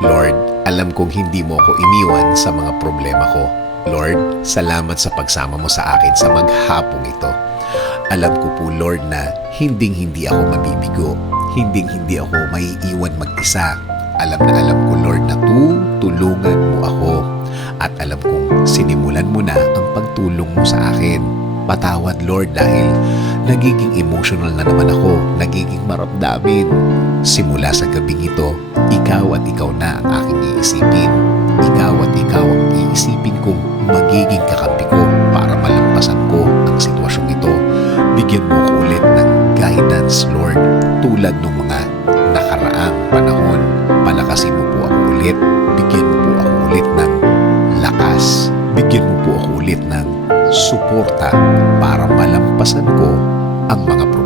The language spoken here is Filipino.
Lord, alam kong hindi mo ako iniwan sa mga problema ko. Lord, salamat sa pagsama mo sa akin sa maghapong ito. Alam ko po, Lord, na hinding-hindi ako mabibigo. Hinding-hindi ako maiiwan mag-isa. Alam ko, Lord, na tutulungan mo ako. At alam kong sinimulan mo na ang pagtulong mo sa akin. Patawad, Lord, dahil nagiging emotional na naman ako, nagiging maramdamin. Simula sa gabing ito, ikaw at ikaw na ang aking iisipin. Ikaw at ikaw ang iisipin kong magiging kakampi ko para malampasan ko ang sitwasyong ito. Bigyan mo ko ulit ng guidance, Lord, tulad ng mga nakaraang panahon. Palakasin mo po ako ulit. Bigyan mo po ako ulit ng lakas. Bigyan mo po ako ulit ng suporta para malampasan ko ang mga problema.